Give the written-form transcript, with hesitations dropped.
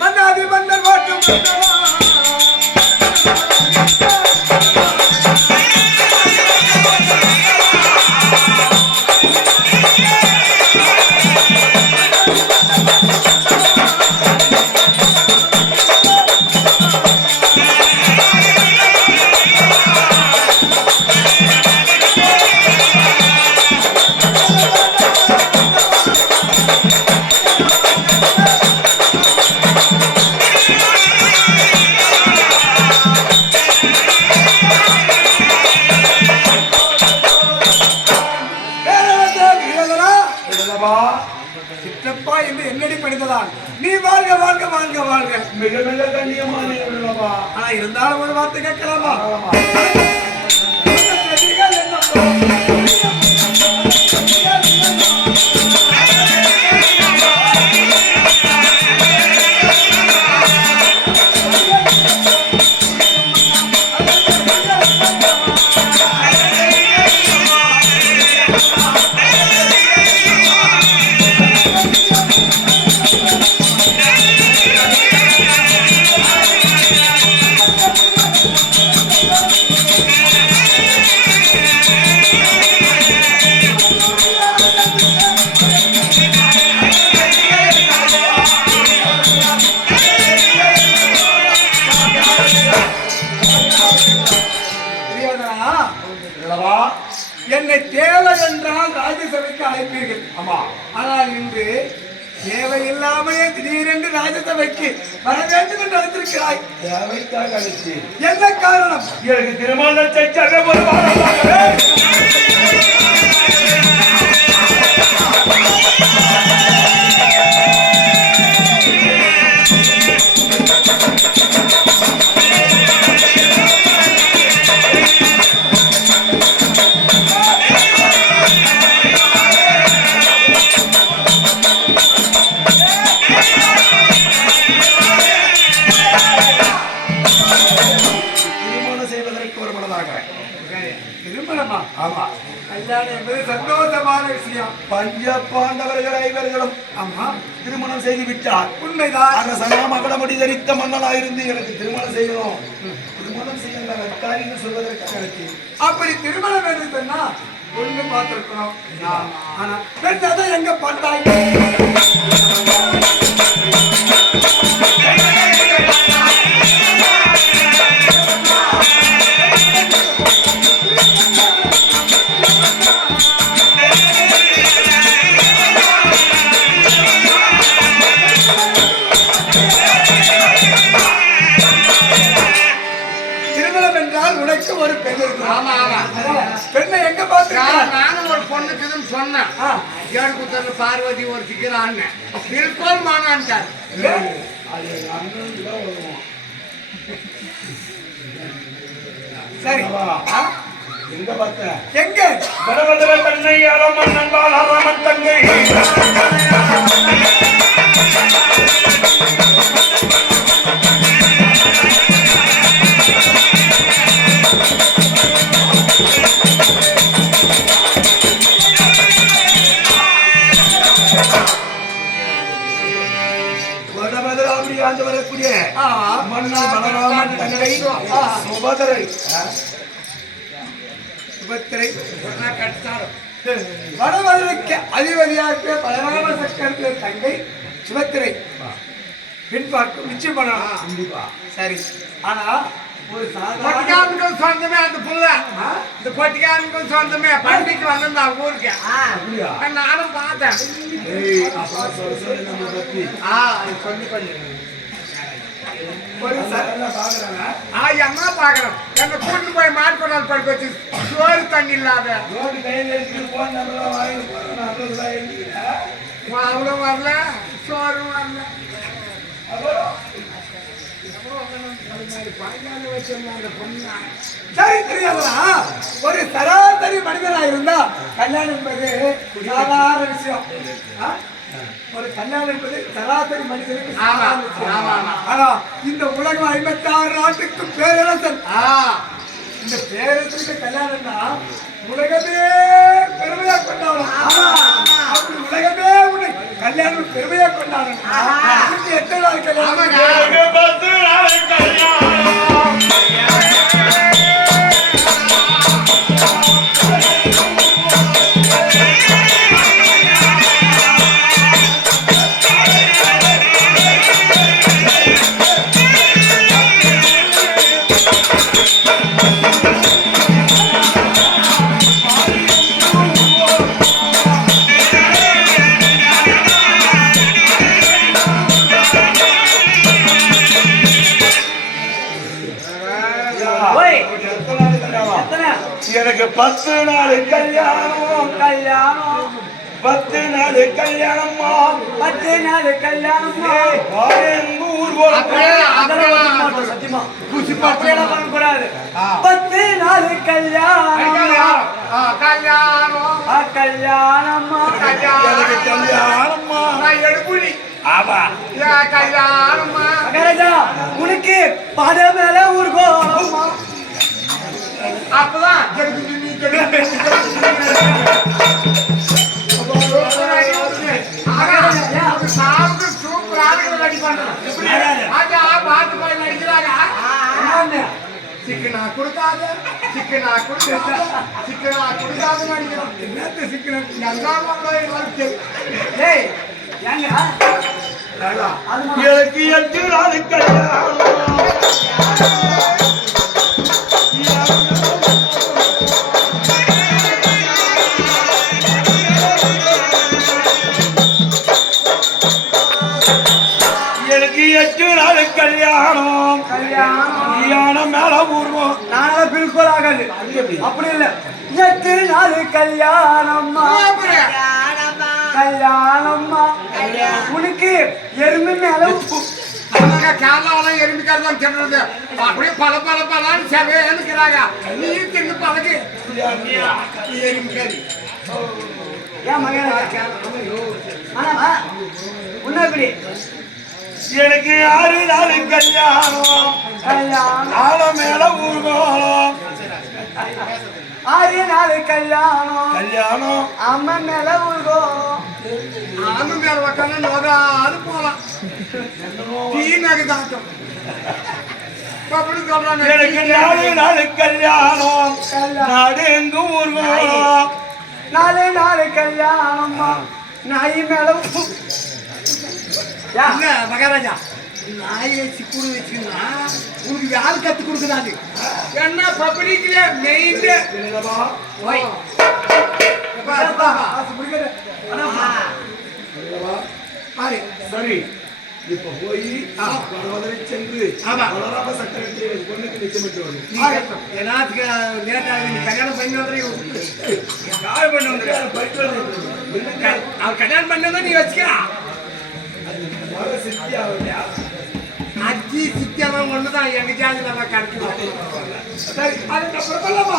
மன்னாதி மன்னர் வாட்டும் சிற்றப்பா என்று என்னடி படித்ததான் நீ வாழ்க வாழ்க வாழ்க வாழ்க மிக மிக கண்ணியமான ஆனா இருந்தாலும் ஒரு வார்த்தை கேட்கலாமா என்னை தேவை என்றால் ராஜ்யசபைக்கு அழைப்பீர்கள். ஆமா, ஆனால் இன்று தேவையில்லாமலே திடீரென்று ராஜ்யசபைக்கு வர வேண்டும் என்று அழைத்திருக்கிறாய். தேவைக்காக அழைத்து என்ன காரணம்? எனக்கு திருமணத்தை ஒரு வாரமாகவே திருமணமா? ஆமா, கல்யாணம் என்பது சந்தோஷமான விஷயம். பஞ்ச பாண்டவர்கள் ஐவர்களும் ஆமா திருமணம் செய்து விட்டார். உண்மைதான். அரசனா மகளமுடி தரித்த மன்னனாயிருந்து எனக்கு திருமணம் செய்யணும், திருமணம் செய்ய சொல்வதற்கு அப்படி திருமணம் என்று சொன்னா ஒண்ணு பார்த்திருக்கணும். ஆனா பெண் அதை எங்க பார்த்தாய்? உனக்கு ஒரு பெண் இருக்கு. ஆமா ஆமா, பெண்ணை எங்க பாத்துருக்க? நானும் ஒரு பொண்ணுக்குன்னு சொன்னேன். ஏழுக்குத்தல பார்வதி ஒரு சிக்கிறான்னு பில்கோல் மானான்ட்டார். சரி, எங்க பார்த்த? எங்க தன்னை அரமன் நண்பால் அரமன் தங்கை வரக்கூடிய மன்னர் பலராமன் தங்கை சுபத்திரை வடமதுரைக்கு அதிபதியாக பலராம சக்கரத்திலே தங்கை சுபத்திரை பின் பார்க்கும் நிச்சயம் பண்ணலாம். சரி, ஆனா ஒரு சாதாரண பொட்டிக்காரனுக்கும் சொந்தமே அந்த புள்ள இந்த பொட்டிக்காரனுக்கும் சொந்தமே பண்டிகைக்கு வந்திருந்தா ஊருக்கு அப்படியா? நானும் பார்த்தேன் ஏய், அப்பா சொல்லு நம்ம பத்தி. அது சொல்லி பண்ணு ஒரு சாதாரண பாக்குறாங்க. என்ன பாக்குறேன் என்ன கூட்டு போய் மாட்டுக்கொண்டால் படுக்க வச்சு சோறு தண்ணி இல்லாத ரோடு கையில எடுத்துட்டு போன் நம்மளாம் வாங்கிட்டு போறோம் அவ்வளவு அவ்வளோ வரல சோறு வரல சரி, தெரியாதா? ஒரு சராசரி மனிதனா இருந்தா கல்யாணம் என்பது சாதாரண விஷயம். ஆ? ஒரு கல்யாணம் என்பது சராசரி மனிதனுக்கு சாதாரண விஷயம். ஆமா, ஆமா. ஆனா இந்த உலகம் 56 நாட்டுக்கு பேரரசன். இந்த பேரரசுக்கு கல்யாணம்னா உலகமே பெருமையா கொண்டாடும். அப்படி உலகமே உன்னை கல்யாணம் பெருமையா கொண்டாடணும். இதுக்கு எத்தனை நாள் கல்யாணம்? எனக்கு 10 நாள் கல்யாணம். எனக்கு 10 நாள் கல்யாணம். 10 நாள் கல்யாணம்மா. 10 நாள் கல்யாணமா? எங்க ஊர் போறோம். சத்தியமா அப்படியெல்லாம் பண்ணக்கூடாது. 10 நாள் கல்யாணம். கல்யாணமா? எனக்கு கல்யாணம்மா. எடுப்புடி ஆமா. கல்யாணமா மகாராஜா, உனக்கு பட மேல ஊர்கோம். அப்பதான் சாப்பிட்டு சூப்பராக ரெடி பண்றேன். பாட்டு போய் நடிக்கிறாங்க. சிக்கனா கொடுக்காத சிக்கனா கொடுக்காத சிக்கனா கொடுக்காத நடிக்கிறோம். என்னத்த சிக்கனம்? ஏய் ஏங்க? எனக்கு 8 நாள் கல்யாணம். எனக்கு 8 நாள் கல்யாணம். கல்யாணம் மேல ஊர்வோம். நானால பில்குல் ஆகாது. அப்படி இல்ல. 8 நாள் கல்யாணம்மா. கல்யாணம்மா? உனக்கு எருமை மேல கேரளாவில் எறும்பிக்காரதான் தின்றது அப்படியே பல பல பலான்னு செவையானுக்கிறாங்க. நீ தின்னு பழகு எறும்பிக்காரி. ஏன் மகராஜா? ஆனா உன்ன எப்படி? எனக்கு 6 நாள் கல்யாணம். கல்யாணம் ஆள மேல ஊர்வோம். 6 நாள் கல்யாணம். கல்யாணம் அம்மா மேல ஊர்கோம். ஆம மேல உக்காந்து நோகாது போலாம். தீ நகதாட்டம் அப்படி சொல்றாங்க. எனக்கு 4 நாள் கல்யாணம். நாடு எங்க ஊர்வோம். 4 நாள் கல்யாணம்மா. நாய் மேல இல்ல மகாராஜா, நாயை சிக்குடு வச்சுக்கா உனக்கு யாரு கத்து கொடுக்குறாங்க? என்ன பப்ளிக்ல மெயின் சரி, இப்ப போய் வடவதரை சென்று வளராம சக்கரத்தை பொண்ணுக்கு நிச்சயமிட்டு வரணும். எல்லாத்துக்கு லேட்டாக நீ கல்யாணம் பண்ணி யார் பண்ண வந்து அவர் கல்யாணம் பண்ணதான் நீ வச்சுக்கா. சித்தி ஆகலையா? அஜி சித்தியெல்லாம் ஒண்ணுதான் எங்க ஜாதி நம்ம கிடைக்கும். சரி, அது அப்புறம் பண்ணலாமா?